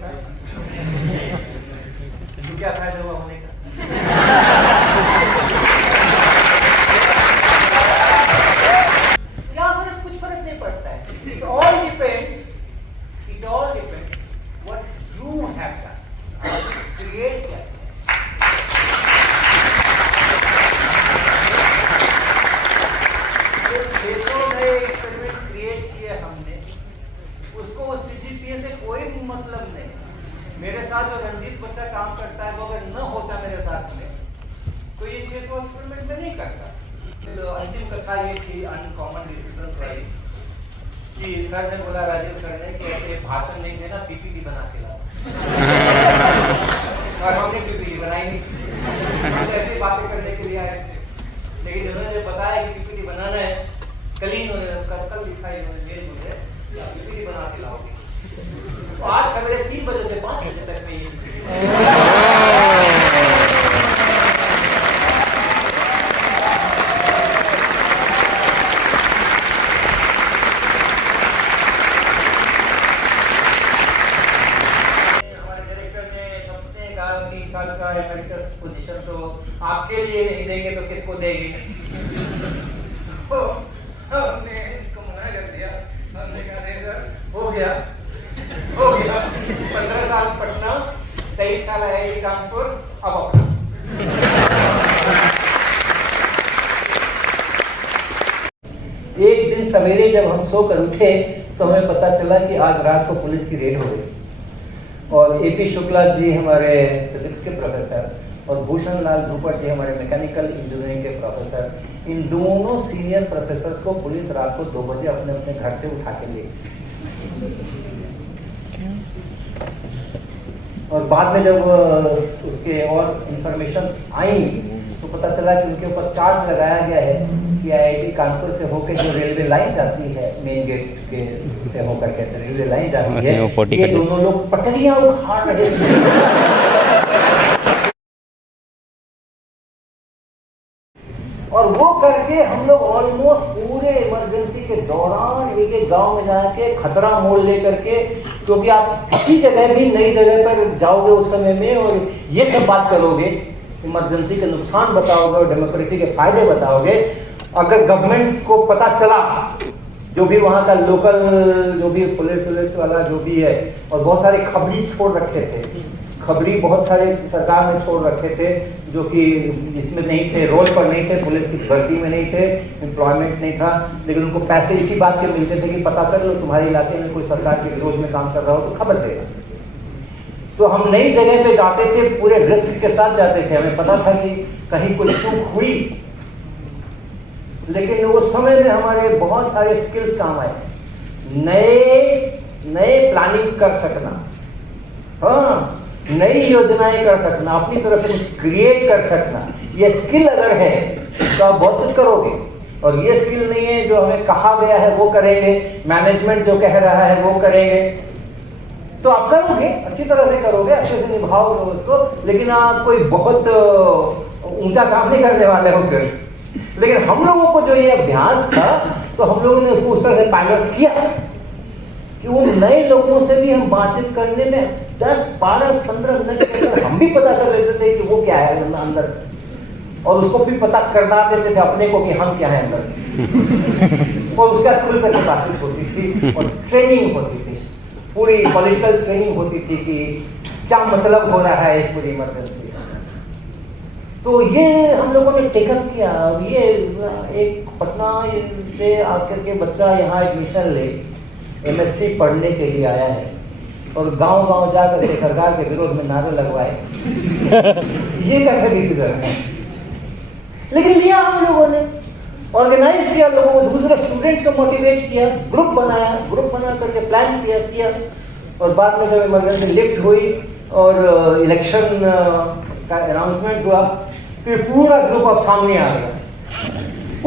था। तो क्या फायदा हुआ होने का? यहाँ पर कुछ फर्क नहीं पड़ता है। It all depends what you have done. Create क्या? जो 600 नए एक्सपेरिमेंट क्रिएट किए हमने, उसको CGPA से कोई मतलब नहीं। मेरे साथ जो रंजीत बच्चा काम करता है, वो अगर न होता मेरे साथ में, तो ये 600 एक्सपेरिमेंट में नहीं करता। तो अंतिम कथा ये थी अनकॉमन डिसीजंस वाली, कि सर ने बोला, राजीव सर ने, कि ऐसे भाषण नहीं देना, PPT बना के लाओ। और हमने PPT बनाई नहीं, हम ऐसी बातें करने के लिए आए थे। लेकिन उन्होंने बताया कि PPT बनाना है, कल लिखा इन्होंने मेल मुझे, PPT बना के लाओगे। तो आज सवेरे 3 बजे से 5 बजे तक में पोजीशन तो आपके लिए नहीं देंगे तो किसको देंगे? तो हमने इसको मना कर दिया। हमने कहा हो गया 15 साल पटना, 23 साल IIT कानपुर, अब एक दिन सवेरे जब हम सोकर उठे तो हमें पता चला कि आज रात को पुलिस की रेड हो गई और AP शुक्ला जी हमारे फिजिक्स के प्रोफेसर और भूषण लाल ध्रुपद जी हमारे मैकेनिकल इंजीनियरिंग के प्रोफेसर, इन दोनों सीनियर प्रोफेसर्स को पुलिस रात को 2 बजे अपने अपने घर से उठा के ले गई। और बाद में जब उसके और इंफॉर्मेशंस आई तो पता चला कि उनके ऊपर चार्ज लगाया गया है कि IIT कानपुर से होकर जो रेलवे लाइन जाती है, मेन गेट के से होकर कैसे रेलवे लाइन जाती है, ये दोनों लोग पटरियां उखाड़ रहे थे। और वो करके हम लोग ऑलमोस्ट पूरे इमरजेंसी के दौरान एक गांव में जाके खतरा मोड़ लेकर के, क्योंकि आप किसी जगह भी नई जगह पर जाओगे उस समय में और ये सब बात करोगे, इमरजेंसी के नुकसान बताओगे और डेमोक्रेसी के फायदे बताओगे। अगर गवर्नमेंट को पता चला, जो भी वहां का लोकल जो भी पुलिस वाला जो भी है, और बहुत सारे खबरी छोड़ रखे थे, खबरी बहुत सारे सरकार ने छोड़ रखे थे जो कि इसमें नहीं थे, रोल पर नहीं थे, पुलिस की भर्ती में नहीं थे, एम्प्लॉयमेंट नहीं था, लेकिन उनको पैसे इसी बात के मिलते थे कि पता कर लो तुम्हारे इलाके में कोई सरकार के विरोध में काम कर रहा हो तो खबर देगा। तो हम नई जगह पे जाते थे, पूरे रिस्क के साथ जाते थे, हमें पता था कि कहीं कोई चूक हुई, लेकिन उस समय में हमारे बहुत सारे स्किल्स काम आए। नए प्लानिंग्स कर सकना, हाँ, नई योजनाएं कर सकना, अपनी तरफ से कुछ क्रिएट कर सकना, ये स्किल अगर है तो आप बहुत कुछ करोगे। और ये स्किल नहीं है जो हमें कहा गया है वो करेंगे, मैनेजमेंट जो कह रहा है वो करेंगे, तो आप करोगे, अच्छी तरह से करोगे, अच्छे से निभाओगे उसको, लेकिन आप कोई बहुत ऊंचा काम नहीं करने वाले हो फिर। लेकिन हम लोगों को जो ये अभ्यास था, तो हम लोगों ने उसको उस तरह से पायलट किया कि उन नए लोगों से भी हम बातचीत करने में 10, 12, 15 मिनट के अंदर हम भी पता कर लेते थे कि वो क्या है अंदर से, और उसको भी पता करवा देते थे अपने को कि हम क्या है अंदर से। और उसके बाद खुल कर बातचीत होती थी और ट्रेनिंग होती थी, पूरी पॉलिटिकल ट्रेनिंग होती थी कि क्या मतलब हो रहा है इस पूरी इमरजेंसी। तो ये हम लोगों ने टेकअप किया। ये एक पटना से आकर के बच्चा यहाँ एडमिशन ले MSc पढ़ने के लिए आया है और गांव-गांव जाकर के सरकार के विरोध में नारे लगवाए। ये कैसे डिसीजन है? लेकिन लिया हम लोगों ने, ऑर्गेनाइज किया, लोगों को, दूसरे स्टूडेंट्स को मोटिवेट किया, ग्रुप बना करके प्लान किया। और बाद में जब इमरजेंसी लिफ्ट हुई और इलेक्शन का अनाउंसमेंट हुआ तो ये पूरा ग्रुप अब सामने आ गया।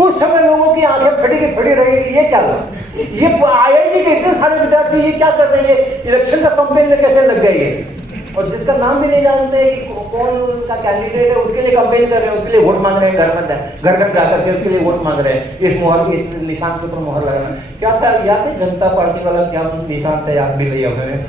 उस समय लोगों की आंखें फटी रही कि ये क्या हुआ, ये IIT के इतने सारे विद्यार्थी ये क्या कर रहे हैं, इलेक्शन का कैंपेन में कैसे लग गए ये, और जिसका नाम भी नहीं जानते कि कौन उनका कैंडिडेट है, उसके लिए कैंपेन कर रहे हैं, उसके लिए वोट मांग रहे हैं, घर जाकर के उसके लिए वोट मांग रहे हैं, इस निशान के ऊपर मोहर लगाना। क्या था याद है, जनता पार्टी वाला क्या निशान था, याद भी नहीं हमें,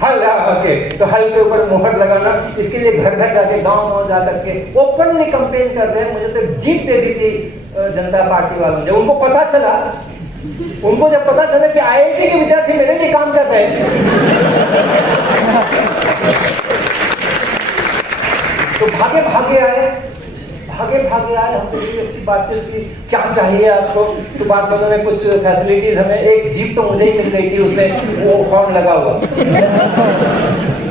हल, ओके, तो हल के ऊपर मुहर लगाना, इसके लिए घर घर जाके गांव जा करके ओपनली कंपेन कर रहे हैं। मुझे तो जीत दे दी थी जनता पार्टी वालों ने। उनको पता चला, उनको जब पता चला कि आईआईटी के विद्यार्थी मेरे लिए काम कर रहे हैं, तो भागे भागे आए, हमसे बड़ी अच्छी बातचीत की, क्या चाहिए आपको? तो बाद में उन्होंने कुछ फैसिलिटीज, हमें एक जीप तो मुझे ही मिल गई थी, उसमें वो फॉर्म लगा हुआ,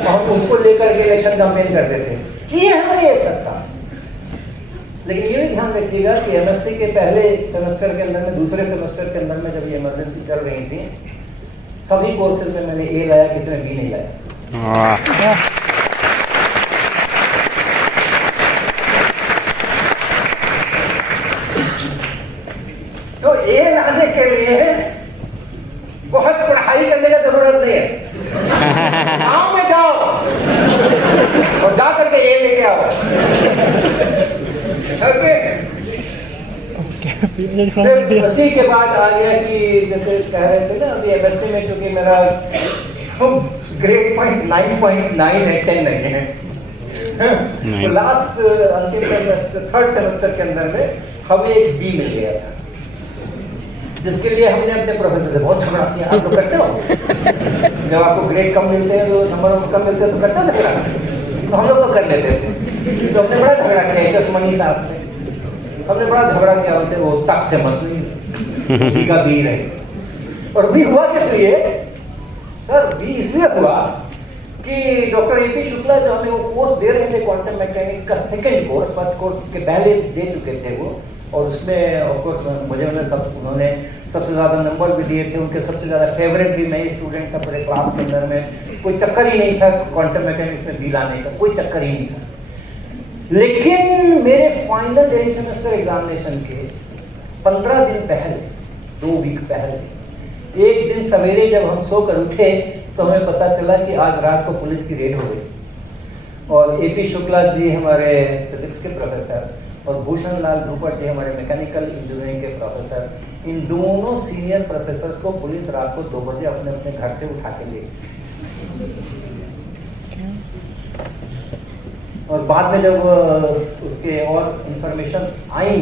और उसको लेकर के इलेक्शन कैंपेन करते थे। किए हमने ये सब काम। लेकिन ये भी ध्यान रखिएगा कि एमएससी के पहले सेमेस्टर के अंदर में, दूसरे सेमेस्टर के अंदर में जब ये इमरजेंसी चल रही थी, सभी कोर्सेज में मैंने ए लाया, किसी ने बी नहीं लाया। तो ए लाने के लिए बहुत पढ़ाई करने की जरूरत नहीं है, गांव में जाओ और जा करके ए लेके आओ। फिर उसी के बाद आ गया कि जैसे कह रहे थे ना, अभी एमएससी में चूंकि मेरा ग्रेड पॉइंट 9.9 है, 10 नहीं है, तो लास्ट अंतिम थर्ड सेमेस्टर के अंदर में हमें एक बी मिल गया था, जिसके लिए हमने अपने प्रोफेसर से बहुत झगड़ा किया। आप लोग करते हो? जब आपको ग्रेड कम मिलते हैं, तो नंबर कम मिलते हैं, तो करते हो झगड़ा? तो हम लोग तो कर लेते थे। तो हमने बड़ा झगड़ा किया एचएस मनी साहब से, हमने बड़ा झगड़ा किया उनसे, वो तक से मसली का बी रहे। और बी हुआ किस लिए सर? बी इसलिए हुआ कि डॉक्टर एपी शुक्ला जो हमें वो कोर्स दे रहे थे क्वांटम मैकेनिक का, सेकंड कोर्स, फर्स्ट कोर्स के पहले दे चुके थे वो, और उसमें ऑफ कोर्स मुझे उन्होंने सबसे ज्यादा नंबर भी दिए थे, उनके सबसे ज्यादा फेवरेट भी मैं ही स्टूडेंट था पूरे क्लास के अंदर में। कोई चक्कर ही नहीं था क्वांटम मैकेनिक्स में बी लाने का, कोई चक्कर ही नहीं था। लेकिन मेरे फाइनल एंड सेमेस्टर एग्जामिनेशन के 15 दिन पहले, 2 वीक पहले, एक दिन सवेरे जब हम सोकर उठे तो हमें पता चला कि आज रात को पुलिस की रेड हो गई, और एपी शुक्ला जी हमारे फिजिक्स के प्रोफेसर और भूषण लाल ध्रुपद जी हमारे मैकेनिकल इंजीनियरिंग के प्रोफेसर, इन दोनों सीनियर प्रोफेसर्स को पुलिस रात को 2 बजे अपने अपने घर से उठा के ले। और बाद में जब उसके और इंफॉर्मेशन आई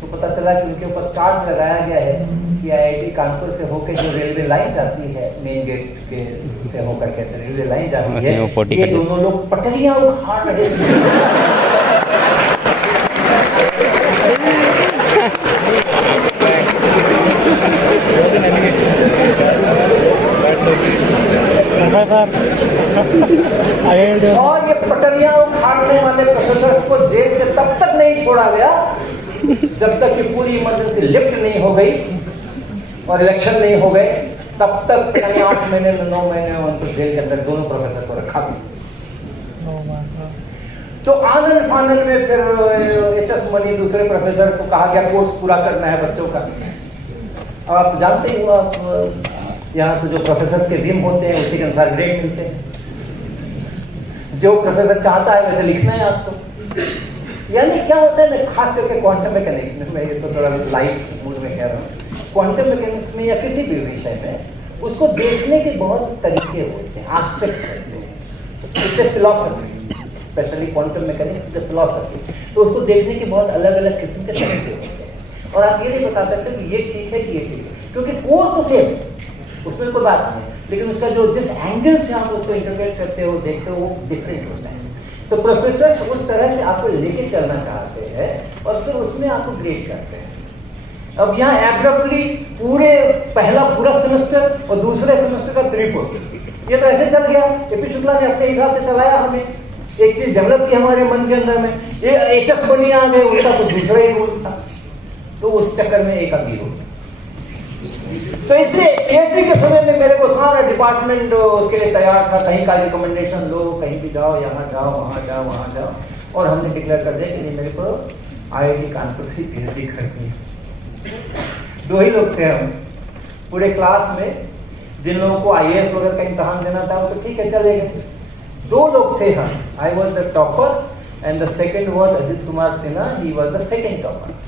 तो पता चला कि उनके ऊपर चार्ज लगाया गया है कि आईआईटी कानपुर से होकर जो रेलवे लाइन जाती है, मेन गेट के से होकर कैसे रेलवे लाइन जाती है, ये दोनों लोग पटरियां उखाड़ रहे थे। और ये पटरियां उखाड़ने वाले प्रोफेसर को जेल से तब तक नहीं छोड़ा गया जब तक कि पूरी इमरजेंसी लिफ्ट नहीं हो गई और इलेक्शन नहीं हो गए, तब तक 8 महीने 9 महीने उनको जेल के अंदर दोनों प्रोफेसर को रखा गया। तो आनंद फानंद में फिर एचएस मनी दूसरे प्रोफेसर को कहा गया कोर्स पूरा करना है बच्चों का। अब आप तो जानते ही हो, आप यहाँ तो जो प्रोफेसर के विम होते हैं उसी के अनुसार ग्रेड मिलते हैं, जो प्रोफेसर चाहता है वैसे लिखना है आपको। यानी क्या होता है ना, खास करके क्वांटम मैकेनिक्स में, मैं ये तो थोड़ा लाइव मूड में कह रहा हूँ, क्वांटम मैकेनिक्स में या किसी भी विषय में उसको देखने के बहुत तरीके होते हैं, एस्पेक्ट्स होते हैं। It's a philosophy, specially quantum mechanics is a philosophy. तो उसको देखने के बहुत अलग अलग किस्म के तरीके होते हैं, और आप ये नहीं बता सकते कि ये ठीक है कि ये ठीक है, क्योंकि कोर्स तो सेम, उसमें कोई बात नहीं, लेकिन उसका जो जिस एंगल से आप उसको इंटरप्रेट करते हो, देखते हो, वो डिफरेंट होता है। तो प्रोफेसर उस तरह से आपको लेके चलना चाहते हैं और फिर उसमें आपको ग्रेड करते हैं। अब यहाँ एब्रप्टली पहला पूरा सेमेस्टर और दूसरे सेमेस्टर का 3/4 ये तो ऐसे चल गया। एपी शुक्ला ने अपने हिसाब से चलाया, हमें एक चीज डेवलप की हमारे मन के अंदर में, ये एचएस बनी आ गए, उनका तो दूसरा ही रूल था, तो उस चक्कर में एक अभी हो। तो इसलिए पीएचडी के समय में मेरे को सारा डिपार्टमेंट उसके लिए तैयार था, कहीं का रिकमेंडेशन लो, कहीं भी जाओ, यहाँ जाओ, वहां जाओ, वहां जाओ, और हमने डिक्लेयर कर दिया कि नहीं, मेरे को आईआईटी कानपुर से पीएचडी करनी है। 2 ही लोग थे हम पूरे क्लास में, जिन लोगों को आईएएस वगैरह का इम्तहान देना था वो तो ठीक है चले गए, 2 लोग थे हम। I was the topper and the second was Ajit Kumar Sinha, he was the second topper.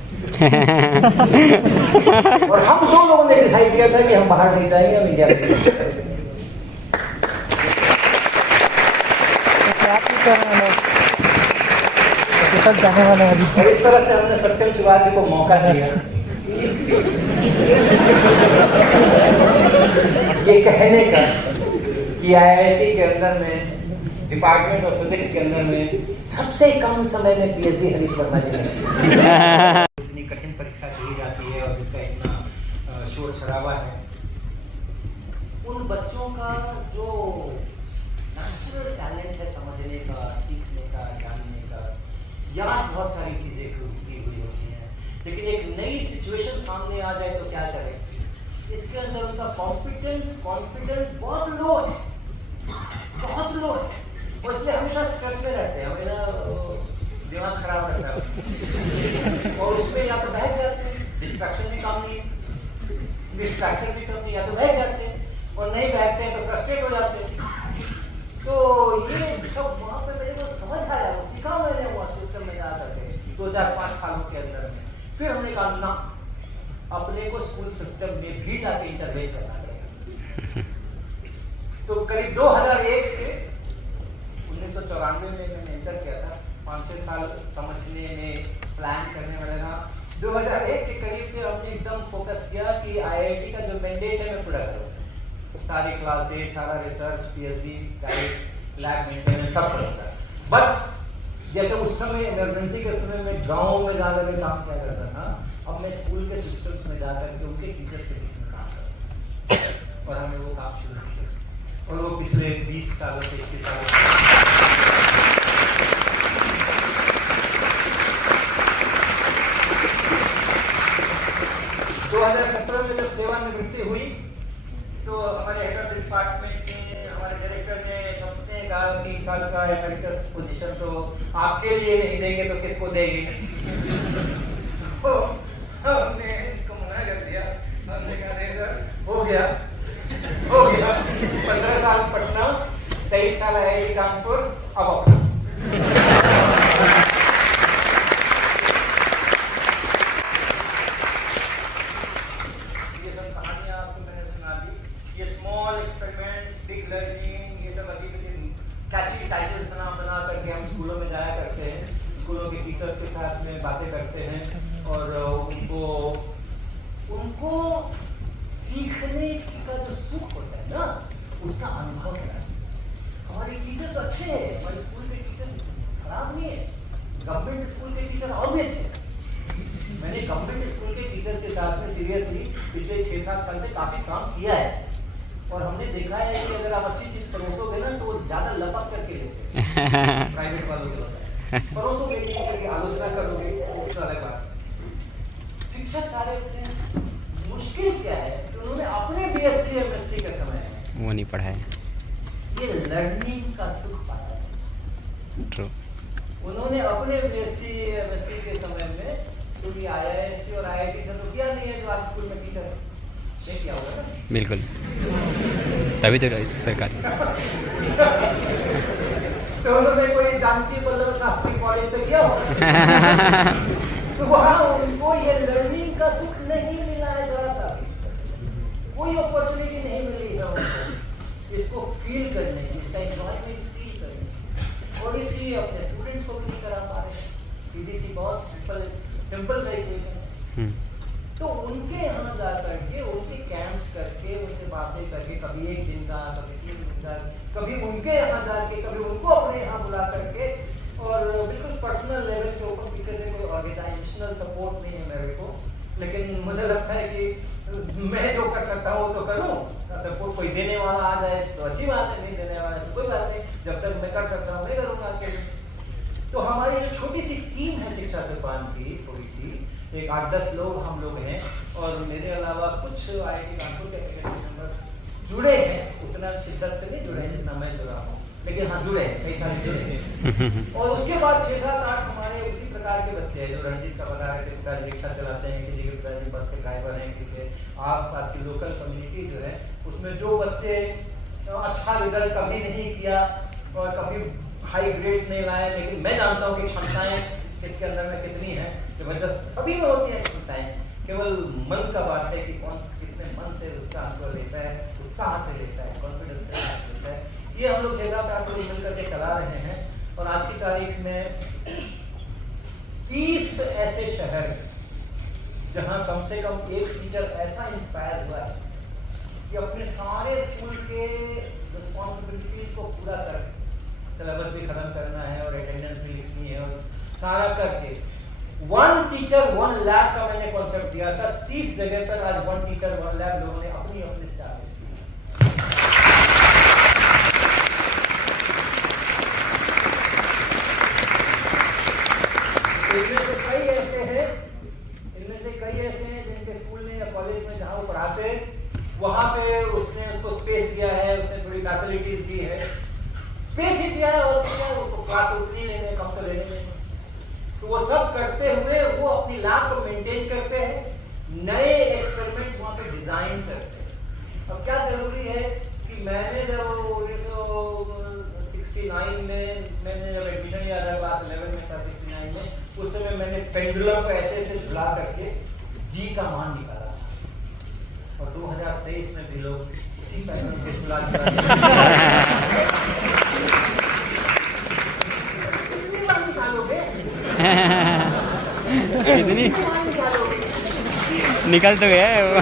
और हम 2 लोगों ने डिसाइड किया था कि हम बाहर नहीं जाएंगे, हम इंडिया में। सब जाने वाले हैं अभी। और इस तरह से हमने सत्यम शिवाजी को मौका दिया ये कहने का कि IIT के अंदर में डिपार्टमेंट ऑफ फिजिक्स के अंदर में सबसे कम समय में PhD हरीश वर्मा जी ने इतनी कठिन परीक्षा दी जाती है और जिसका इतना शोर शराबा है, उन बच्चों का जो नेचुरल टैलेंट है समझने का, सीखने का, जानने का, याद बहुत सारी चीजें की हुई होती हैं, लेकिन एक नई सिचुएशन सामने आ जाए तो क्या करें? इसके अंदर उनका कॉन्फिडेंस बहुत लो है, बहुत लो है, और इसलिए हमेशा स्ट्रेस में रहते हैं, हमें ना दिमाग खराब रहता है और उसमें या तो बहक जाते हैं, डिस्ट्रैक्शन भी कम नहीं, या तो बहक जाते हैं, और नहीं बहकते हैं तो फ्रस्ट्रेट हो जाते हैं। तो ये सब वहाँ पे मेरे को समझ आया, वो सीखा मैंने वहाँ सिस्टम में जा करके 2-4-5 सालों के अंदर में। फिर हमने कहा ना, अपने को स्कूल सिस्टम में भी जाके इंटरवेन करना पड़ेगा। तो करीब 2001 से 1994 में मैंने एंटर किया था, 5-6 साल समझने में, प्लान करने में लगा। 2001 के करीब से हमने एकदम फोकस किया कि IIT का जो मैंडेट है मैं पूरा करूँ, सारी क्लासेस, सारा research, PhD, guide, lab maintenance सब करूँगा। बट जैसे उस समय इमरजेंसी के समय में गाँव में जाकर के काम किया करता था, अब मैं स्कूल के सिस्टम्स में जाकर के उनके टीचर्स के बीच में काम करता, और हमने वो काम शुरू किया, और वो पिछले 20 सालों से 21 सालों से 2017 में जब सेवानिवृत्ति हुई तो हमारे हेड ऑफ डिपार्टमेंट ने, हमारे डायरेक्टर ने, सबने कहा 3 साल का एमेरिकस पोजीशन तो आपके लिए नहीं देंगे तो किसको देंगे? तो हमने इसको मना कर दिया, हमने कहा नहीं सर, हो गया 15 साल पटना, 23 साल IIT कानपुर, अब अपना। ये सब कहानियां आपको मैंने सुना दी, ये स्मॉल एक्सपेरिमेंट्स, बिग लर्निंग, ये सब अभी कैची टाइटल्स बना करके हम स्कूलों में जाया करते हैं, स्कूलों के टीचर्स के साथ में बातें करते हैं, और उनको सीखने का जो सुख होता है ना, उसका अनुभव कराए। हमारे टीचर्स अच्छे हैं, हमारे स्कूल के टीचर्स खराब नहीं है, गवर्नमेंट स्कूल के टीचर्स और भी अच्छे हैं। मैंने गवर्नमेंट स्कूल के टीचर्स के साथ में सीरियसली पिछले 6-7 साल से काफी काम किया है, और हमने देखा है कि अगर आप अच्छी चीज परोसोगे ना तो ज्यादा लपक करके लेते हैं प्राइवेट वालों के होता है, परोसोगे नहीं करके आलोचना करोगे तो अलग बात। शिक्षक सारे अच्छे हैं, मुश्किल क्या है कि उन्होंने अपने BSc MSc के समय वो नहीं पढ़ाया, ये लर्निंग का सुख पाया है। ट्रू। उन्होंने अपने BSc MSc के समय में, क्योंकि IISc और IIT से तो किया नहीं है जो आज स्कूल में टीचर है, नहीं किया होगा ना? बिल्कुल, तभी तो सरकार तो उन्होंने कोई जानकी बल्लभ शास्त्री कॉलेज से किया होगा तो वहाँ उनको ये लर्निंग का सुख नहीं मिला है, जरा सा कोई अपॉर्चुनिटी नहीं मिली है उनको इसको फील करने की, इसका एंजॉयमेंट फील करने की, और इसलिए अपने स्टूडेंट्स को भी नहीं करा पा रहे। PDC बहुत सिंपल सा इक्वेशन है। तो उनके यहाँ जा करके, उनके कैंप्स करके, उनसे बातें करके, कभी 1 दिन का, कभी 3 दिन का, कभी उनके यहाँ जाके, कभी उनको अपने यहाँ बुला करके, और बिल्कुल पर्सनल लेवल के ऊपर, पीछे से कोई ऑर्गेनाइजेशनल सपोर्ट नहीं है मेरे को, लेकिन मुझे लगता है कि मैं जो कर सकता हूँ तो करूँ। सपोर्ट कोई देने वाला आ जाए तो अच्छी बात है, नहीं देने वाला तो कोई बात नहीं, जब तक मैं कर सकता हूँ मैं करूँगा आपके लिए। तो हमारी जो छोटी सी टीम है शिक्षा सोपान की, थोड़ी सी, एक 8-10 लोग हम लोग हैं, और मेरे अलावा कुछ IIT कानपुर के फैकल्टी मेंबर्स जुड़े हैं, उतना शिद्दत से नहीं जुड़े हैं जितना मैं जुड़ा हूँ, लेकिन हाँ जुड़े हैं, कई सारे जुड़े हैं। और उसके बाद 6-7-8 हमारे उसी प्रकार के बच्चे हैं जो रंजीत का बता रहे थे, पिताजी रिक्शा चलाते हैं, किसी के पिताजी बस के ड्राइवर हैं, क्योंकि आस पास की लोकल कम्युनिटी जो है उसमें जो बच्चे अच्छा रिजल्ट कभी नहीं किया और कभी हाई ग्रेड्स नहीं लाए, लेकिन मैं जानता हूँ कि क्षमताएं किसके अंदर में कितनी है, जो वजह सभी में होती है क्षमताएं, केवल मन का बात है कि कौन कितने मन से उसका आंसर लेता है, उत्साह से लेता है, कॉन्फिडेंस से लेता है। ये हम लोग 6-7-8 लोग मिल करके चला रहे हैं, और आज की तारीख में 30 ऐसे शहर हैं जहां कम से कम एक टीचर ऐसा इंस्पायर हुआ है कि अपने सारे स्कूल के रिस्पॉन्सिबिलिटीज को पूरा कर, सिलेबस भी खत्म करना है और अटेंडेंस भी लिखनी है और सारा करके 1 टीचर 1 लैब का मैंने कॉन्सेप्ट दिया था। 30 जगह पर आज 1 टीचर 1 लैब लोगों ने अपनी अपनी स्टैब्लिश की। इनमें से कई ऐसे हैं जिनके स्कूल में या कॉलेज में जहां वो पढ़ाते वहां पे उसने उसको स्पेस दिया है, उसने थोड़ी फैसिलिटीज दी है, स्पेस ही दिया है और क्या उसको क्लास उतनी लेने कम तो लेने नहीं। तो वो सब करते हुए वो अपनी लैब को मेंटेन करते हैं, नए एक्सपेरिमेंट्स वहां पे डिजाइन करते हैं। अब क्या जरूरी है कि मैंने जब 1969 में मैंने जब एडमिशन लिया था, क्लास 11 में था 69 में, उस समय मैंने पेंडुलम को ऐसे ऐसे झुला करके जी का मान निकाला था और 2023 में भी लोग उसी पेंडुलम को झुला इतनी निकल तो गया है वो।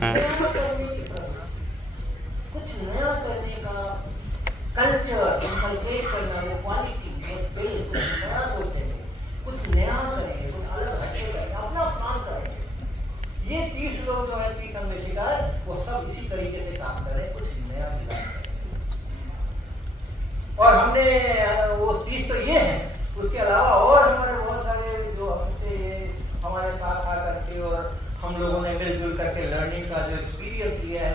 हाँ। कुछ नया करने का कल्चर इनकलकेट करना, वो क्वालिटी, वो स्किल, कुछ नया सोचेंगे, कुछ नया करेंगे, कुछ अलग हटेगा, अपना प्लान करेंगे। ये 30 लोग जो है 30 अन्वेषिका वो सब इसी तरीके से काम कर रहे हैं, कुछ नया डिजाइन करें। और हमने वो 30 तो ये है, उसके अलावा और हमारे बहुत सारे जो हमसे हमारे साथ आ करके और हम लोगों ने मिलजुल करके लर्निंग का जो एक्सपीरियंस लिया है,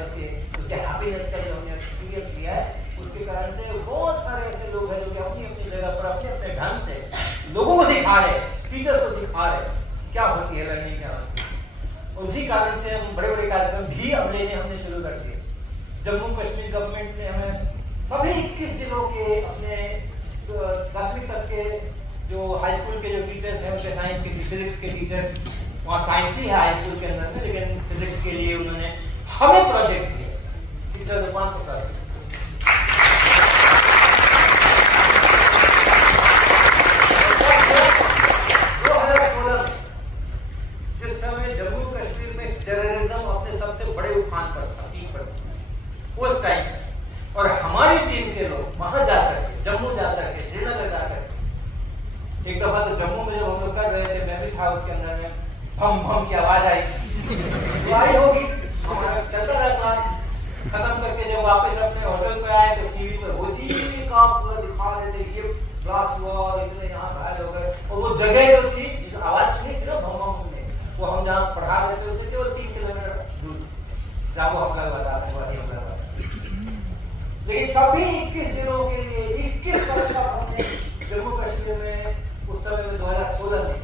उसके हैप्पीनेस का जो हमने एक्सपीरियंस लिया है, उसके कारण से बहुत सारे ऐसे लोग हैं जो कि अपनी अपनी जगह पर अपने अपने ढंग से लोगों को सिखा रहे, टीचर्स को सिखा रहे क्या होती है लर्निंग, क्या होती है। उसी कारण से हम बड़े बड़े कार्यक्रम भी अब लेने हमने शुरू कर दिए। जम्मू कश्मीर गवर्नमेंट ने हमें सभी 21 जिलों के अपने 10वीं तक के जो हाई स्कूल के जो टीचर्स हैं, उनके साइंस के फिजिक्स के टीचर्स, वहाँ साइंस ही है हाई स्कूल के अंदर में, लेकिन फिजिक्स के लिए उन्होंने हमें प्रोजेक्ट दिए, टीचर दुकान को प्रोजेक्ट। 2016 जिस समय जम्मू कश्मीर में टेररिज्म अपने सबसे बड़े उफान पर था, पीक पर, उस टाइम और हमारी टीम के लोग वहां जाकर के, जम्मू जाकर के, श्रीनगर जाकर के, एक दफा तो जम्मू में जब हम लोग कर रहे थे, मैं भी था उसके अंदर में, भम भम की आवाज आई, तो आई होगी, हमारा चलता रहा क्लास, खत्म करके जब वापस अपने होटल पे आए तो टीवी पर उसी का पूरा दिखा रहे थे, ये ब्लास्ट हुआ और इतने यहाँ घायल हो गए। और वो जगह जो थी जिस आवाज सुनी थी ना भम भम में, वो हम जहाँ पढ़ा रहे थे उससे केवल 3 किलोमीटर दूर, जहाँ वो हमला हुआ था, आतंकवादी हमला हुआ था। लेकिन सभी 21 दिनों के लिए 21 वर्ष का हमने जम्मू कश्मीर में उस समय में 2016 में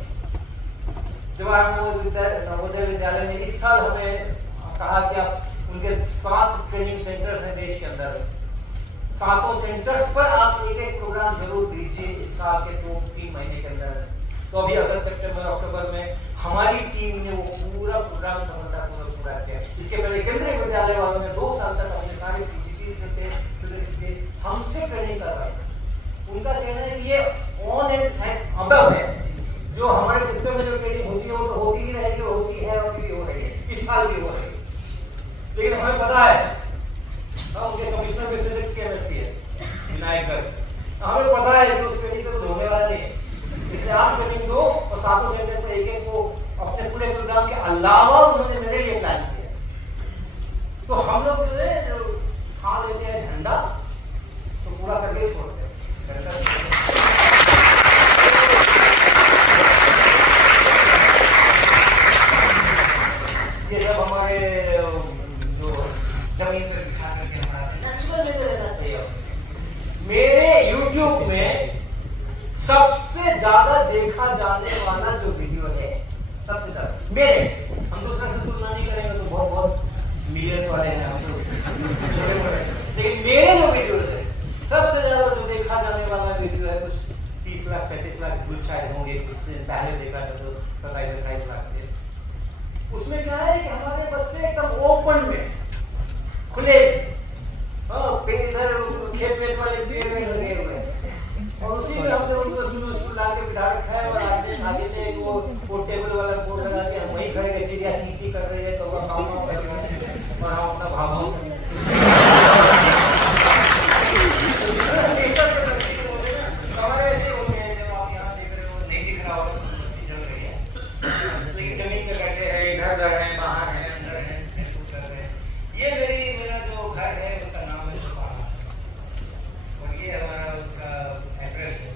जवाहर नवोदय विद्यालय में इस साल हमें कहा कि आप उनके 7 ट्रेनिंग सेंटर्स हैं देश के अंदर, 7 सेंटर्स पर आप एक प्रोग्राम जरूर दीजिए इस साल के 2-3 महीने के अंदर। तो अभी अगस्त सितंबर अक्टूबर में हमारी टीम ने वो पूरा प्रोग्राम सफलतापूर्वक पूरा किया। इसके पहले केंद्रीय विद्यालय वालों ने 2 साल तक अपने सारे हमसे ट्रेनिंग करवाई। उनका कहना है कि ये ऑन एंड अबव है, जो हमारे सिस्टम में जो ट्रेनिंग होती है वो तो होती ही रहेगी, होती है और भी हो रही है, इस साल भी हो रही है। लेकिन हमें पता है, उनके कमिश्नर में फिजिक्स केमिस्ट्री है विनायक गर्ग, हमें पता है कि उस ट्रेनिंग से होने वाले हैं, इसलिए आप ट्रेनिंग दो और 7 सेंटर पर एक को अपने पूरे प्रोग्राम के अलावा उन्होंने मेरे लिए प्लान किया। तो हम लोग जो है खा लेते हैं झंडा तो पूरा करके छोड़ते हैं। ये सब हमारे जो जमीन पर बिठा करके हमारा नेचुरल लेते रहना चाहिए। मेरे YouTube में सबसे ज्यादा देखा जाने वाला जो वीडियो है, सबसे ज्यादा मेरे, हम दूसरे से तुलना नहीं करेंगे तो बहुत बहुत मिलियंस वाले हैं हम लोग, लेकिन मेरे जो वीडियोस है सबसे ज्यादा जो देखा जाने वाला वीडियो है कुछ 30 लाख 35 लाख व्यूज शायद होंगे, पहले देखा था तो 27-28 लाख थे। उसमें क्या है कि हमारे बच्चे एकदम ओपन में खुले वाले पेड़ में लगे हुए हैं और उसी में हमने उनको स्कूल ला के बिठा रखा है और आगे में वो टेबल वाला बोर्ड लगा के हम वहीं खड़े हैं, चिड़िया चींची कर रही है तो और हम अपना भाव हमारे ऐसे हो गए हैं, जब आप यहाँ देख रहे हो नहीं दिख रहा होगा चल रही है, लेकिन जमीन पे बैठे हैं, इधर है, बाहर है, अंदर है, कर रहे हैं। ये मेरा जो घर है उसका नाम है सुपारा और ये हमारा उसका एड्रेस है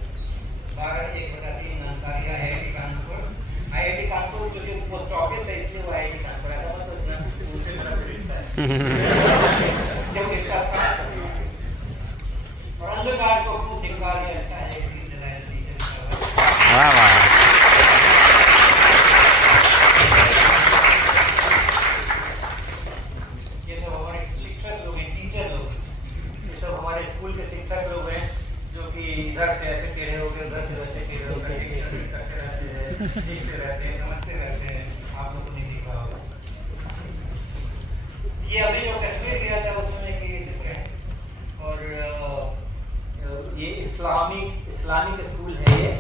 12/1/3 नानकारिया है कानपुर। IIT कानपुर जो कि पोस्ट ऑफिस है इसलिए वो IIT कानपुर ऐसा मत सोचना उनसे मेरा कोई रिश्ता है जब रिश्ता था और अंधकार को खूब दिखवा दिया। अच्छा है वाह वाह ये सब हमारे शिक्षक लोग हैं, टीचर लोग, ये सब हमारे स्कूल के शिक्षक लोग हैं जो कि इधर से ऐसे टेढ़े हो गए, उधर से वैसे टेढ़े हो गए, करते रहते हैं, लिखते रहते हैं, समझते रहते हैं। आप लोगों को नहीं दिख रहा होगा। ये अभी जो कश्मीर गया था उस समय की चित्र है और ये इस्लामिक स्कूल है, ये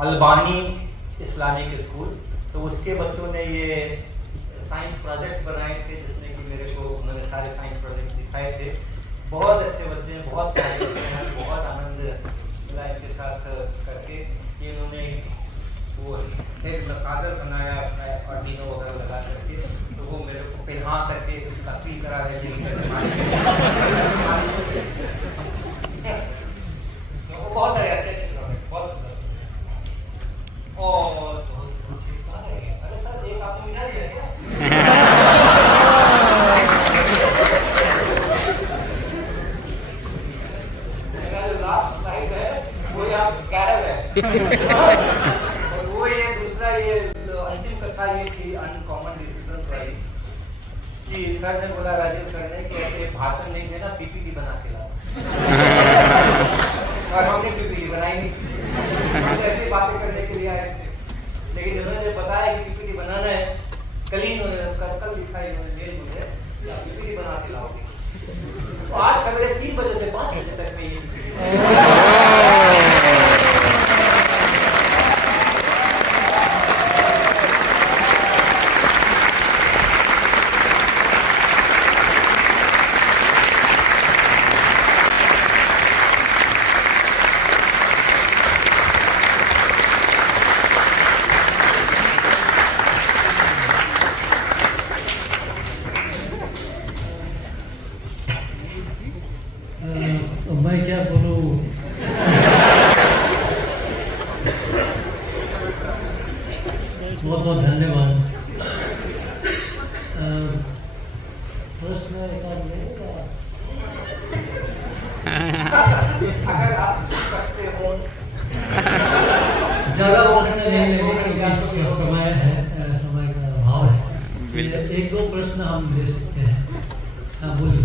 अल्बानी इस्लामिक स्कूल। तो उसके बच्चों ने ये साइंस प्रोजेक्ट्स बनाए थे जिसमें कि मेरे को उन्होंने सारे साइंस प्रोजेक्ट दिखाए थे। बहुत अच्छे बच्चे हैं, बहुत प्यारे बच्चे हैं, बहुत आनंद मिला इनके साथ करके। ये इन्होंने वो एक मसाजर बनाया आर्डिनो वगैरह लगा करके, तो वो मेरे को पहना करके उसका फील करा रहे थे तो वो बहुत सारे अच्छे बहुत सुंदर और अरे सर एक आपने मिला दिया क्या? लास्ट स्लाइड है वो यहाँ गायब है और वो ये दूसरा ये अंतिम कथा ये थी अनकॉमन डिसीजंस वाली कि सर ने बोला, राजीव सर ने कि ऐसे भाषण नहीं देना, PPT बना के लाओ और हमने PPT बनाई नहीं, हम ऐसी बातें करने के लिए आए थे। लेकिन उन्होंने बताया कि PPT बनाना है, कल लिखा इन्होंने मेल मुझे PPT बना के लाओगे। तो आज सवेरे 3 बजे से 5 बजे तक में ये मैं क्या बोलूँ, बहुत बहुत धन्यवाद। प्रश्न एक और लेगा, अगर आप सुन सकते हो ज़्यादा प्रश्न नहीं लेंगे क्योंकि समय है, समय का अभाव है। 1-2 प्रश्न हम ले सकते हैं। हाँ बोलिए।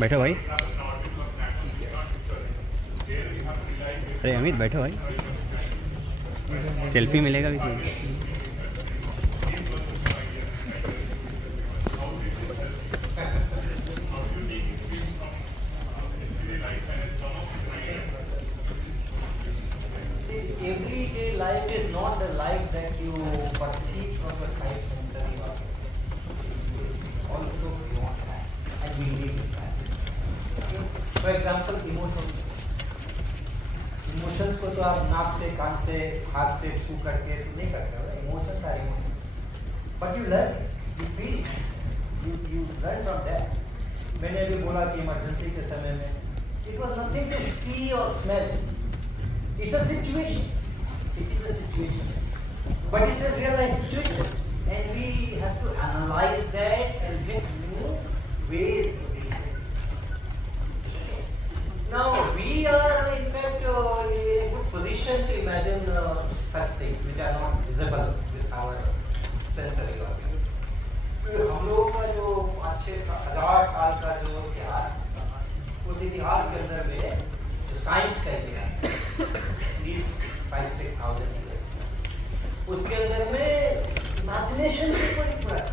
बैठो भाई। अरे अमित बैठो भाई, सेल्फी मिलेगा भी तुम्हें। Everyday life is not the life that you perceive from the 5 sensory organs. It's also beyond that, and we live with that. Okay? For example, emotions. Emotions को तो आप नाक से, कान से, हाथ से छू करके तो नहीं करते हो। Emotions are emotions. But you learn, you feel, you learn from that. मैंने अभी बोला कि इमरजेंसी के समय में it was nothing to see or smell. It's a situation. It is a situation. But it's a real life situation. And we have to analyze that and get new ways to deal with it. Now, we are in fact उस इतिहास के अंदर में जो science का इतिहास 5,000-6,000 उसके अंदर में इमेजिनेशन के ऊपर ही पड़ा।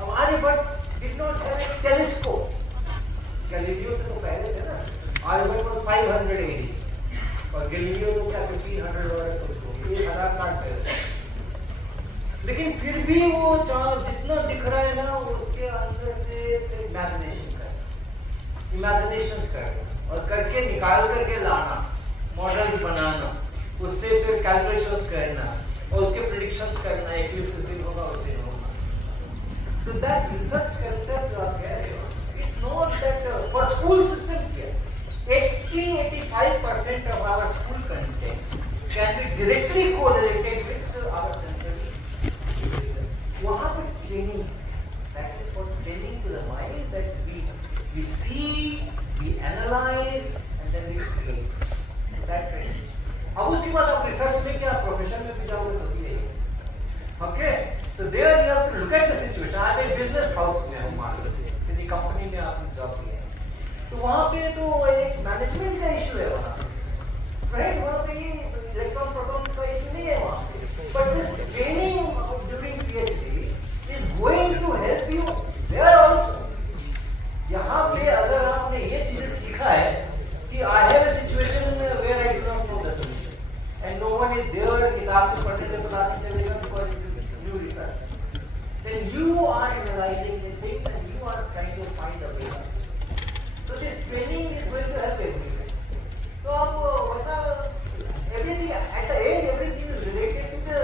अब Aryabhata did not have a telescope, Galileo से तो पहले थे ना। आर्यभट्ट वाज 500 AD और गैलीलियो तो क्या 1500 और कुछ हो 1000 साल पहले। लेकिन फिर भी वो जितना दिख रहा है ना उसके अंदर से इमेजिनेशंस करना और करके निकाल करके लाना, मॉडल्स बनाना, उससे फिर कैलकुलेशंस करना और उसके प्रेडिक्शंस करना, एक्लिप्स इस दिन होगा उस दिन होगा। तो दैट रिसर्च कल्चर जो आप कह रहे हो, it's not that for school systems yes 80-85% of our school content can be directly correlated with our sensory. वहाँ पर training, that is for training to the mind that we see, we analyze and then we create. That training. अब उसके बाद आप research में क्या profession में भी जाओगे तो भी है। Okay, so there you have to look at the situation. आप एक बिजनेस हाउस में हो, मान लो किसी कंपनी में आपने जॉब किया है, तो वहाँ पे तो एक मैनेजमेंट का इशू है वहाँ, राइट? वहाँ पे ये इलेक्ट्रॉन प्रोटॉन का इशू नहीं है वहाँ पे, but this training during PhD is going to help you there also. यहाँ पे अगर आपने ये चीजें सीखा है कि I have a situation where I do not know the solution and no one is there, किताब को पढ़ने से पता नहीं चलेगा because it is new research, then you are analyzing the things and you are trying to find a way out. So this training is going to help everyone. तो आप वैसा everything at the end everything is related to the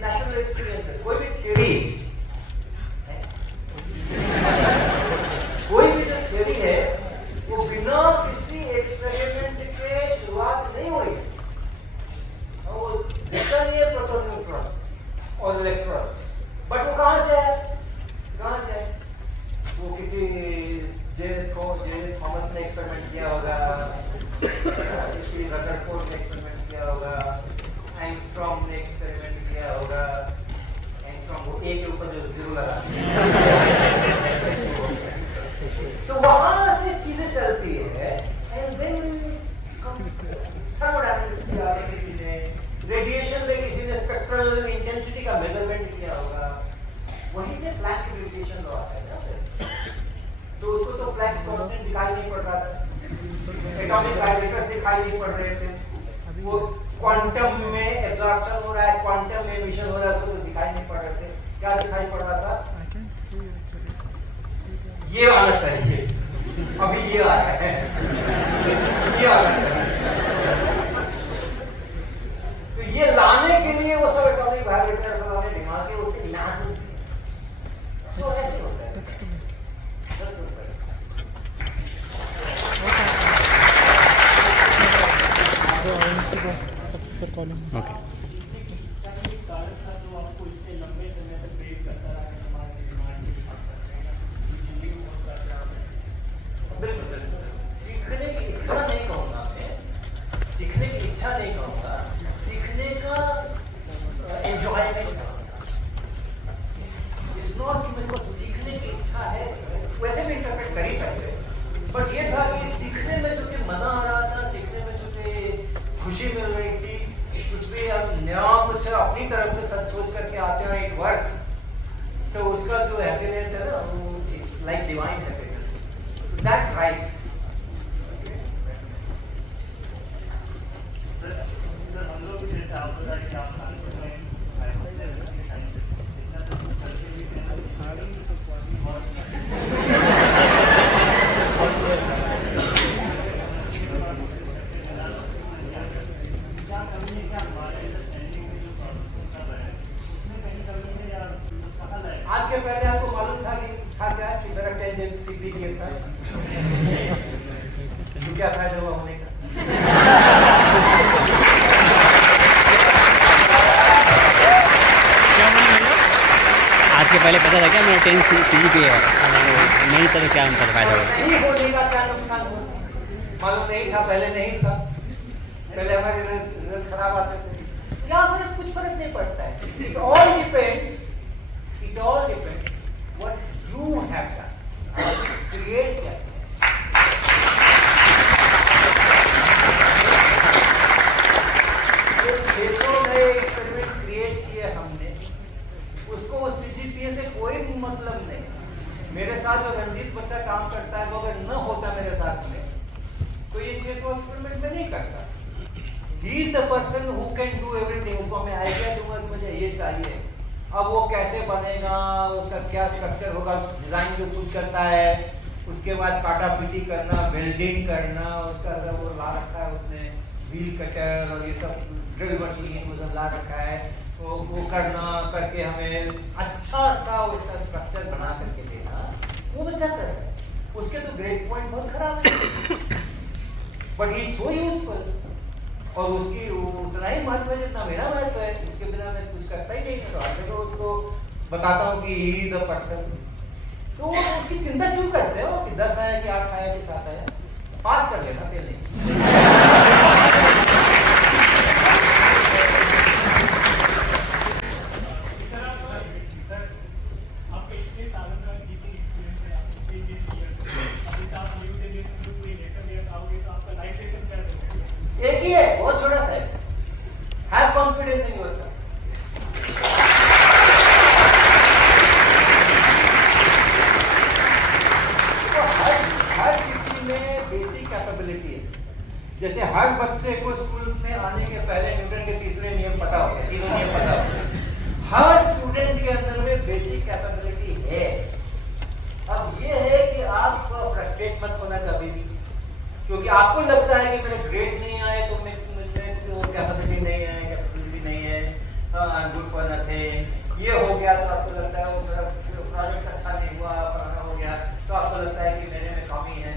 natural experiences. कोई भी theory कोई भी जो theory है वो बिना किसी एक्सपेरिमेंट के शुरुआत नहीं हुई। वो देखता नहीं है प्रोटॉन न्यूट्रॉन और इलेक्ट्रॉन, बट वो कहाँ से है? कहाँ से है? वो किसी जे थॉमस ने एक्सपेरिमेंट किया होगा, किसी रदरफोर्ड ने एक्सपेरिमेंट किया होगा, एंगस्ट्रॉम ने एक्सपेरिमेंट किया होगा। एंगस्ट्रॉम वो ए के ऊपर जो जीरो लगा तो वहां से चीजें चलती है एंड देन थर्मोडायनामिक्स किया किसी ने, रेडिएशन में किसी ने स्पेक्ट्रल इंटेंसिटी का मेजरमेंट किया होगा, वहीं से प्लैंक्स ग्रेविटेशन लॉ आता है ना। तो उसको तो प्लैंक्स कांस्टेंट दिखाई नहीं पड़ रहा था, एटॉमिक वाइब्रेटर्स दिखाई नहीं पड़ रहे थे, वो क्वांटम में एब्जॉर्प्शन हो रहा है, क्वांटम में एमिशन हो रहा है, उसको तो दिखाई नहीं पड़ रहे थे। क्या दिखाई पड़ रहा था? ये आना चाहिए, अभी ये आ रहा है, ये आना चाहिए। तो ये लाने के लिए वो सब एटॉमिक वाइब्रेटर सब दिमाग के उसके इमेजिन, तो ऐसे होता है। ओके सीखने की इच्छा नहीं कहूँगा मैं, सीखने की इच्छा नहीं कहूँगा, सीखने का एंजॉयमेंट कहूँगा। इट्स नॉट कि मेरे को सीखने की इच्छा है, वैसे भी इंटरप्रेट कर ही सकते, बट ये था कि सीखने में जो कि मजा आ रहा था, सीखने में जो कि खुशी मिल रही थी, कुछ भी हम नया कुछ अपनी तरफ से सच सोच करके आते हैं, इट वर्क्स, तो उसका जो हैप्पीनेस है ना वो it's like divine happiness, that drives. आज के पहले आपको मालूम था कि मेरा टेंशन सीपी था, तो क्या फायदा हुआ होने का? आज के पहले पता था क्या मेरा 10 CGPA है, नहीं था तो क्या उनका फायदा हुआ? नहीं होने का क्या नुकसान हुआ? मालूम नहीं था, पहले नहीं था, पहले हमारे रिजल्ट खराब आते थे, यहाँ पर कुछ फर्क नहीं पड़ता है। It all depends what you have done, create क्या। साथ जो रंजीत बच्चा काम करता है वो अगर न होता मेरे साथ में तो ये 600 एक्सपेरिमेंट में नहीं करता। He is the person who can do everything. उसको मैं आइडिया दूंगा कि मुझे ये चाहिए, अब वो कैसे बनेगा, उसका क्या स्ट्रक्चर होगा, डिजाइन जो कुछ करता है, उसके बाद काटा पीटी करना, वेल्डिंग करना, उसका वो ला रखा है उसने व्हील कटर और ये सब ड्रिल मशीन वो सब ला रखा है, तो वो करना करके हमें अच्छा सा उसका स्ट्रक्चर बना करके देना, वो बच्चा कर रहा है। उसके तो ग्रेड पॉइंट बहुत खराब है, बट ही सो यूजफुल, और उसकी उतना ही महत्व है जितना मेरा महत्व है। उसके बिना मैं कुछ करता ही नहीं, तो आगे तो उसको बताता हूँ कि ही इज अ पर्सन। तो उसकी चिंता क्यों करते हो कि 10 आया कि 8 आया कि 7 आया, पास कर लेना फेल नहीं। एक ही है, बहुत छोटा सा है, हैव कॉन्फिडेंस इन योरसेल्फ। तो हर किसी में बेसिक कैपेबिलिटी है। जैसे हर बच्चे को स्कूल में आने के पहले न्यूटन के तीसरे नियम पता होगा, तीनों नियम पता होगा। हर स्टूडेंट के अंदर में बेसिक कैपेबिलिटी है। अब ये है कि आप फ्रस्ट्रेट मत होना कभी भी, क्योंकि आपको लगता है कि मेरे ग्रेड नहीं आए तो मैं कैपेसिटी नहीं है, कैपेबिलिटी नहीं है, I am good for nothing. ये हो गया तो आपको लगता है वो मेरा प्रोजेक्ट अच्छा नहीं हुआ, फलाना हो गया तो आपको लगता है कि मेरे में कमी है।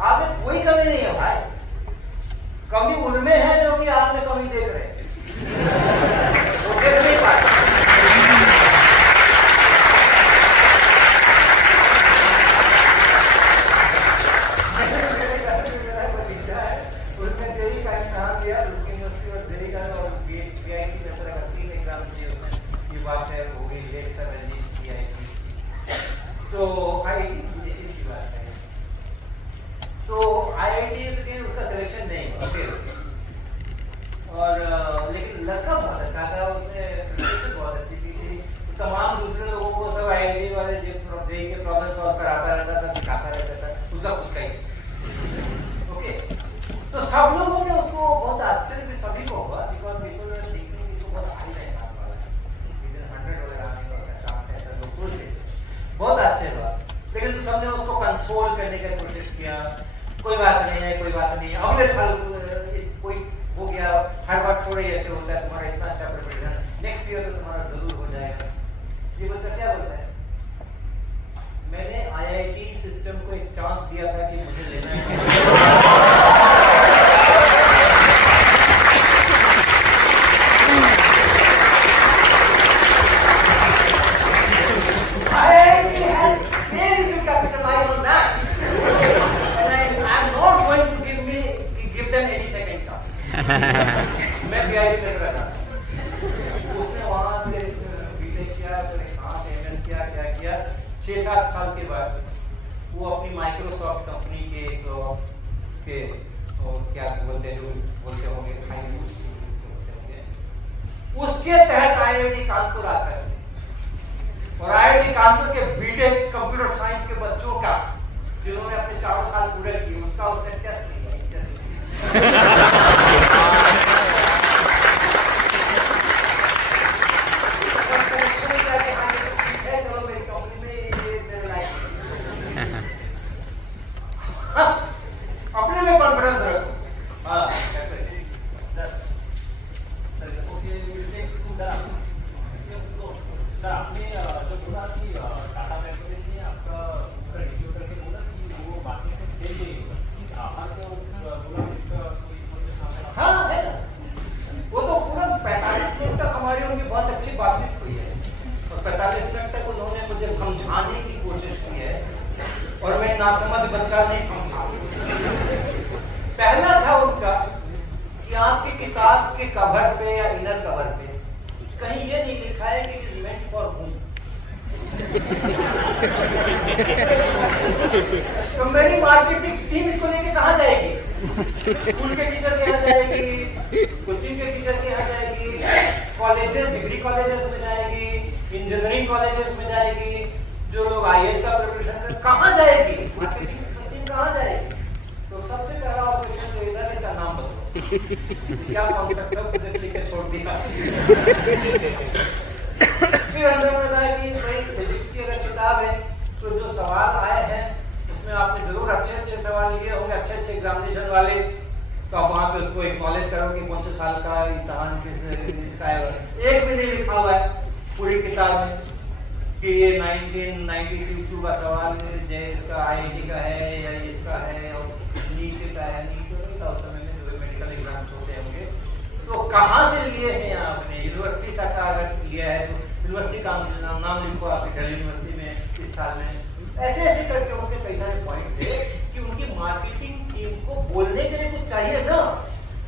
आप में कोई कमी नहीं है भाई, कमी उनमें है जो कि आप में कमी देख रहे हैं, वो देख नहीं पाए। तो IIT की बात है, तो IIT में उसका सिलेक्शन नहीं हुआ फिर, और लेकिन लड़का बहुत अच्छा था, उसने प्रिपरेशन बहुत अच्छी की थी। तो तमाम दूसरे लोगों को सब IIT वाले जेई के प्रॉब्लम सॉल्व कराता रहता था, सिखाता रहता था, उसका खुद का ही। ओके, तो सब लोगों ने उसको बहुत आश्चर्य भी सभी को हुआ, बिकॉज पीपल वर थिंकिंग इसको बहुत हाई रैंक आने वाला है, विद इन 100 वगैरह आने का चांस है, ऐसा लोग सोच लेते, बहुत आश्चर्य हुआ। लेकिन तो सबने उसको कंसोल करने का कोशिश किया, कोई बात नहीं है, कोई बात नहीं है, अगले साल कोई हो गया, हर बार थोड़ा ही ऐसे होता है, तुम्हारा इतना अच्छा प्रिपरेशन, नेक्स्ट ईयर तो तुम्हारा जरूर हो जाएगा। ये बच्चा क्या बोलता है, मैंने IIT सिस्टम को एक चांस दिया था कि मुझे लेना है। मैं BIT में रहा, उसने वहां से बीटेक किया, फिर कहाँ से MS किया, क्या किया। 6-7 साल के बाद वो अपनी माइक्रोसॉफ्ट कंपनी के एक उसके क्या बोलते हैं, जो बोलते होंगे उसके तहत IIT कानपुर आता है, और IIT कानपुर के बीटेक कंप्यूटर साइंस के बच्चों का, जिन्होंने अपने 4 साल पूरे किए, उसका उसने टेस्ट लिया। अपने में कॉन्फिडेंस रखो। हाँ, सर आपने जो बोला कि टाटा मेमोरी ने आपका पूरा रिव्यू करके बोला कि वो मार्केट में सेल नहीं होगा, इस आधार को बोला इसका कोई हाँ है, वो तो पूरा 45 मिनट तक हमारी उनकी बहुत अच्छी बातचीत हुई है, और 45 मिनट तक उन्होंने मुझे समझाने की कोशिश की है, और मैं नासमझ बच्चा नहीं समझा। पहला था उनका कि आपकी किताब के कवर पे या इनर कवर पे कहीं ये नहीं लिखा है कि it is meant for home. तो मेरी मार्केटिंग टीम इसको लेके कहाँ जाएगी? स्कूल के टीचर के यहाँ जाएगी, कोचिंग के टीचर के यहाँ जाएगी, कॉलेजेस, डिग्री कॉलेजेस में जाएगी, इंजीनियरिंग कॉलेजेस में जाएगी, जो लोग IAS का प्रिपरेशन कर कहाँ जाएगी, मार्केटिंग टीम कहाँ जाएगी? तो सबसे पहला ऑपरेशन जो इधर इसका नाम बताओ, क्या कॉन्सेप्ट है मुझे लिख के छोड़ दिया। फिर अंदर में था कि भाई फिजिक्स की अगर किताब है तो जो सवाल आए हैं उसमें आपने जरूर अच्छे सवाल लिए होंगे, अच्छे एग्जामिनेशन वाले, तो आप वहाँ पे उसको एक्नॉलेज करो कि कौन से साल का इम्तहान किसका है। एक भी नहीं लिखा हुआ है पूरी किताब में कि ये 1992 का सवाल जो इसका IIT का है या इसका है और नीट का है। नीट तो नहीं था उस समय में, जो मेडिकल एग्जाम्स होते होंगे। तो कहाँ से लिए हैं आपने? यूनिवर्सिटी का अगर लिया है तो यूनिवर्सिटी का नाम लिखो आपकी दिल्ली यूनिवर्सिटी में इस साल में। ऐसे करके उनके कई सारे पॉइंट थे कि उनकी मार्केटिंग टीम को बोलने के लिए कुछ चाहिए ना।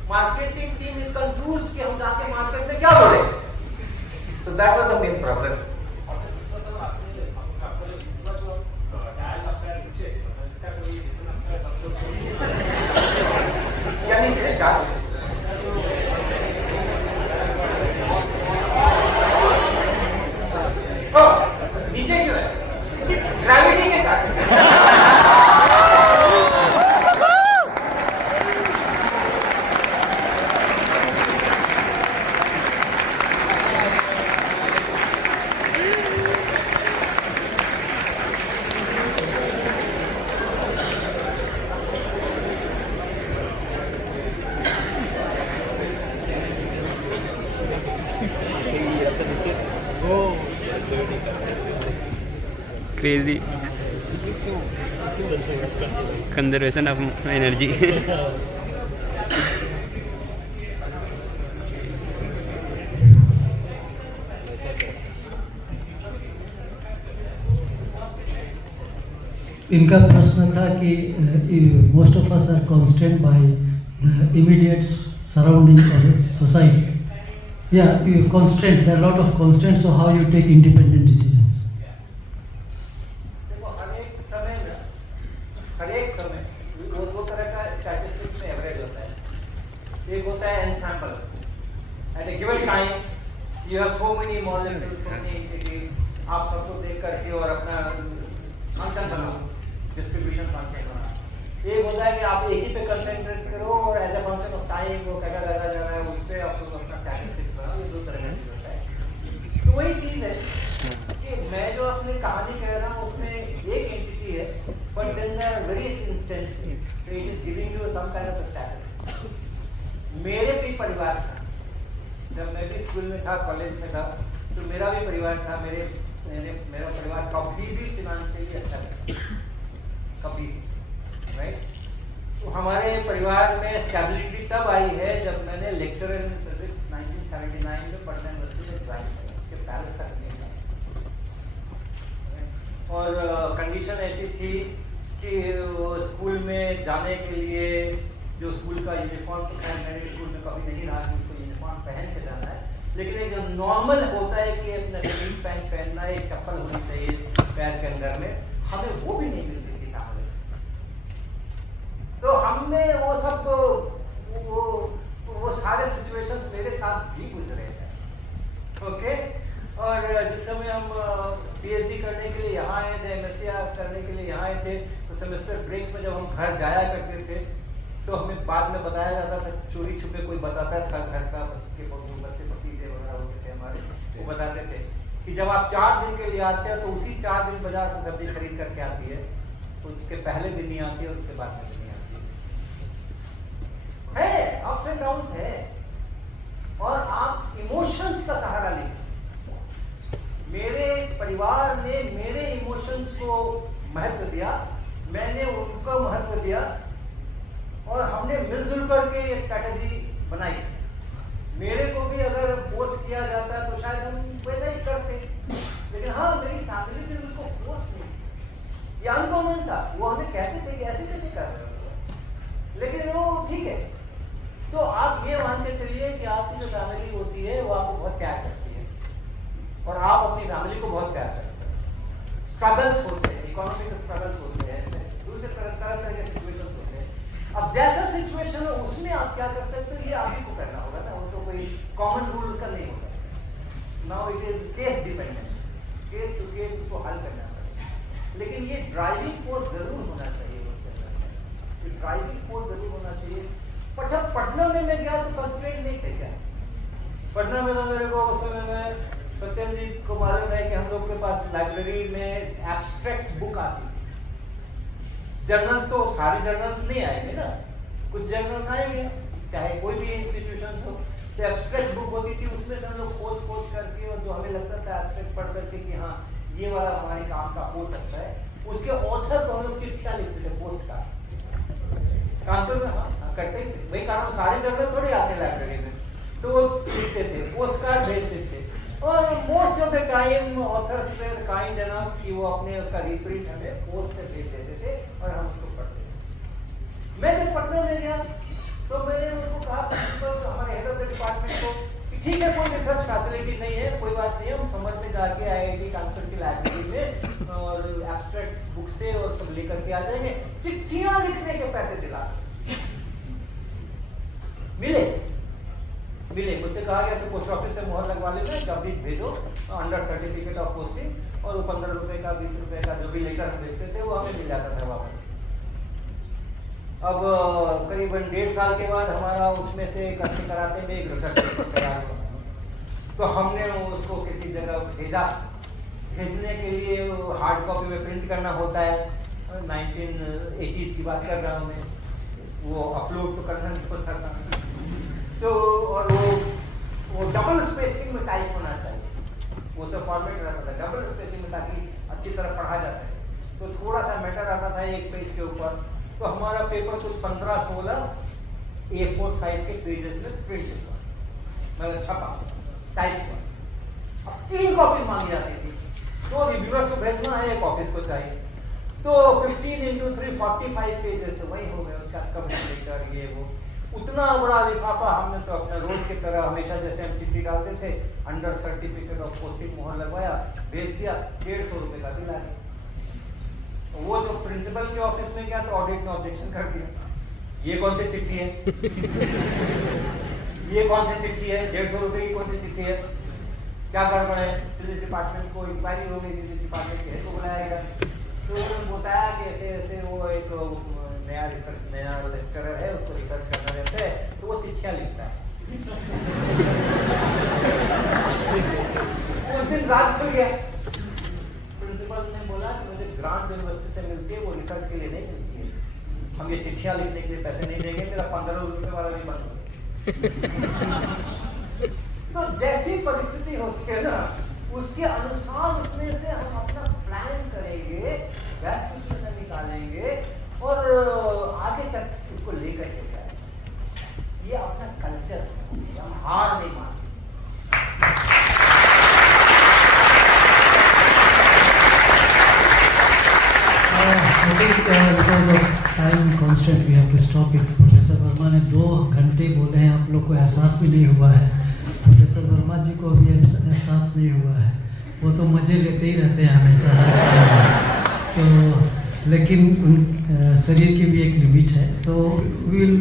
मार्केटिंग टीम इज कंफ्यूज कि हम जाके मार्केट में क्या बोले। So that was the main problem. क्या नीचे है क्या? नीचे क्यों है? ग्रेविटी के कारण। Crazy conservation of energy. इनका प्रश्न था कि most of us are constant by the immediate surrounding of society. या constant, there are lot of constants, so how you take independent decisions? हर एक समय वो दो तरह का स्टैटिस्टिक्स में एवरेज होता है। एक होता है ensemble, at a given time you have so many molecules, so many entities, आप सबको देख करके और अपना फंक्शन बनाओ, डिस्ट्रीब्यूशन फंक्शन बनाओ। एक होता है कि आप एक ही पे कंसंट्रेट करो और as a function of time वो कैसा लगा जा रहा है उससे आप अपना स्टैटिस्टिक्स बनाओ। ये दो तरह का चीज होता है। तो वही चीज है कि मैं जो अपनी कहानी कह रहा हूँ उसमें एक एंटिटी है, but then there are various instances, so it is giving you some kind of a status. मेरे भी परिवार था, जब मैं भी स्कूल में था, कॉलेज में था, तो मेरा भी परिवार था। मेरा परिवार कभी भी फिनेंशियली अच्छा नहीं, कभी, राइट? तो हमारे परिवार में स्टेबिलिटी तब आई है जब मैंने लेक्चरर इन फिजिक्स 1979 में पटना यूनिवर्सिटी में ज्वाइन किया। उसके पहले तक नहीं था। और कंडीशन ऐसी थी कि स्कूल में जाने के लिए जो स्कूल का यूनिफॉर्म, तो खैर मेरे स्कूल में कभी नहीं रहा कि उसको यूनिफॉर्म पहन के जाना है, लेकिन एक जो नॉर्मल होता है कि अपना जीन्स पैंट पहनना, एक चप्पल होनी चाहिए पैर के अंदर में, हमें वो भी नहीं मिलती थी कांग्रेस। तो हमने वो सब वो सारे सिचुएशंस मेरे साथ भी गुजरे थे। ओके। और जिस समय हम PhD करने के लिए यहाँ आए थे, MSc करने के लिए यहाँ आए थे, तो सेमेस्टर ब्रेक्स में जब हम घर जाया करते थे तो हमें बाद में बताया जाता था, चोरी छुपे कोई बताता था घर का के बच्चे भतीजे वगैरह होते थे हमारे, वो बताते थे कि जब आप 4 दिन के लिए आते हैं तो उसी 4 दिन बाजार से सब्जी खरीद करके आती है, तो उसके पहले दिन नहीं आती है और उसके बाद में नहीं आती है। अप्स एंड डाउन्स है और आप इमोशंस का सहारा लीजिए। मेरे परिवार ने मेरे इमोशंस को महत्व दिया, मैंने उनको महत्व दिया और हमने मिलजुल करके ये स्ट्रैटेजी बनाई। मेरे को भी अगर फोर्स किया जाता तो शायद हम वैसा ही करते, लेकिन हाँ मेरी फैमिली ने उसको फोर्स नहीं, ये अनकॉमन था। वो हमें कहते थे कि ऐसे कैसे कर रहे हो, लेकिन वो ठीक है। तो आप ये मान के चलिए कि आपकी जो फैमिली होती है वो आपको बहुत प्यार करती है और आप अपनी फैमिली को बहुत प्यार करते हैं। स्ट्रगल्स होते हैं, इकोनॉमिक स्ट्रगल्स होते हैं, दूसरे तरह के सिचुएशन होते हैं। अब जैसा सिचुएशन है उसमें आप क्या कर सकते हो, ये आप ही को करना होगा ना, वो तो कोई कॉमन रूल्स का नहीं होता। Now it is case dependent, case to case उसको हल करना पड़ेगा। लेकिन ये ड्राइविंग फोर्स जरूर होना चाहिए उसके अंदर, ये ड्राइविंग फोर्स जरूर होना चाहिए। पर जब पटना में मैं गया तो कंस्ट्रेंट नहीं थे क्या? पटना में तो मेरे को उस समय में सत्यमजीत को मालूम है कि हम लोग के पास लाइब्रेरी में एब्स्ट्रैक्ट बुक आती थी। जर्नल्स तो सारे जर्नल्स नहीं आएंगे ना, कुछ जर्नल्स आएंगे चाहे कोई भी इंस्टीट्यूशन हो, तो एब्स्ट्रैक्ट बुक होती थी, उसमें से हम लोग खोज करके और जो हमें लगता था एब्स्ट्रैक्ट पढ़ करके कि हाँ ये वाला हमारे काम का हो सकता है, उसके ऑथर को हम लोग चिट्ठियां लिखते थे, पोस्ट कार्ड कानपुर में हाँ करते ही थे। वही कारण सारे जर्नल थोड़ी आते लाइब्रेरी में, तो वो लिखते थे, पोस्ट कार्ड भेजते थे, और most of the time authors way kind enough कि वो अपने उसका रिप्रिंट हमें पोस्ट से भेज देते थे और हम उसको पढ़ते थे। मैं जब पटना में गया तो मैंने उनको कहा प्रिंसिपल हमारे हेड ऑफ द डिपार्टमेंट को कि ठीक है कोई रिसर्च फैसिलिटी नहीं है, कोई बात नहीं है, हम समझ में जाके आईआईटी कानपुर की लाइब्रेरी में और एब्स्ट्रैक्ट बुक से और सब लेकर के आ जाएंगे, चिट्ठियां लिखने के पैसे दिला मिले। मुझसे कहा गया कि पोस्ट ऑफिस से मोहर लगवा लेना, जब भी भेजो अंडर सर्टिफिकेट ऑफ पोस्टिंग, और वो 15 रुपए का 20 रुपए का जो भी लेटर हम भेजते थे वो हमें मिल जाता था वापस। अब करीबन 1.5 साल के बाद हमारा उसमें से करते कराते में एक रिसर्च पेपर तैयार हुआ, तो हमने उसको किसी जगह भेजा। भेजने के लिए हार्ड कॉपी में प्रिंट करना होता है, 1980s की बात कर रहा हूँ मैं, वो अपलोड तो करना नहीं होता था, तो और वो डबल स्पेसिंग में टाइप होना चाहिए, वो सब फॉर्मेट रहता था डबल स्पेसिंग में ताकि अच्छी तरह पढ़ा जा सके। तो थोड़ा सा मैटर आता था एक पेज के ऊपर, तो हमारा पेपर कुछ 15-16 A4 साइज के पेजेस में प्रिंट हुआ, मतलब छपा टाइप हुआ। अब 3 कॉपी मांगी जाती थी, तो रिव्यूअर्स को भेजना है, एक ऑफिस को चाहिए, तो 15 × 3 45 पेजेस तो वही हो गए, उसका कवर लेटर ये वो, उतना बड़ा लिफाफा। हमने तो अपना रोज की तरह हमेशा जैसे हम चिट्ठी डालते थे, अंडर सर्टिफिकेट ऑफ पोस्टिंग मोहर लगवाया, भेज दिया, 150 रुपए का बिल आ गया। वो जो प्रिंसिपल के ऑफिस में गया तो ऑडिट ने ऑब्जेक्शन कर दिया, ये कौन सी चिट्ठी है ये कौन सी चिट्ठी है, 150 रुपए की कौन सी चिट्ठी है, क्या गड़बड़ है? पुलिस डिपार्टमेंट को इंक्वायरी हो गई, पुलिस डिपार्टमेंट के हेड को बुलाया गया, तो उन्होंने बताया कि ऐसे ऐसे वो एक नया लेक्चरर है, उसको रिसर्च करना रहता है, तो वो चिट्ठियां लिखता है। उस दिन राज खुल गया, प्रिंसिपल ने बोला कि मुझे ग्रांट यूनिवर्सिटी से मिलती है, वो रिसर्च के लिए नहीं मिलती है, हम ये चिट्ठियां लिखने के लिए पैसे नहीं देंगे, मेरा 15 रुपए वाला भी बंद हो। तो जैसी परिस्थिति होती है ना, उसके अनुसार उसमें से हम अपना प्लान करेंगे, बेस्ट उसमें से निकालेंगे और आगे तक उसको लेकर के जाएंगे। ये अपना कल्चर है, हम हार नहीं मानते। Because of time constraint we have to stop it. Professor Verma ने 2 घंटे बोले हैं, आप लोग को एहसास भी नहीं हुआ है, प्रोफेसर वर्मा जी को भी एहसास नहीं हुआ है, वो तो मजे लेते ही रहते हैं हमेशा। तो लेकिन शरीर की भी एक लिमिट है, तो वी विल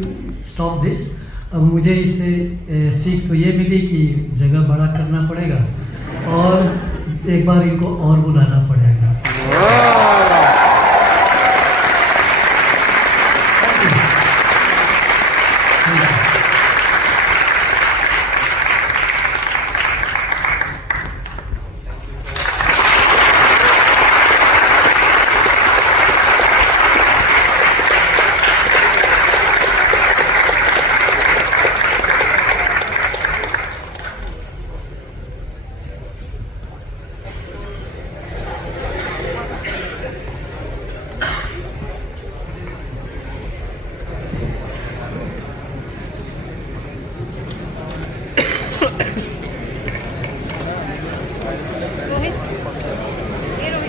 स्टॉप दिस। अब मुझे इससे सीख तो ये मिली कि जगह बड़ा करना पड़ेगा और एक बार इनको और बुलाना पड़ेगा।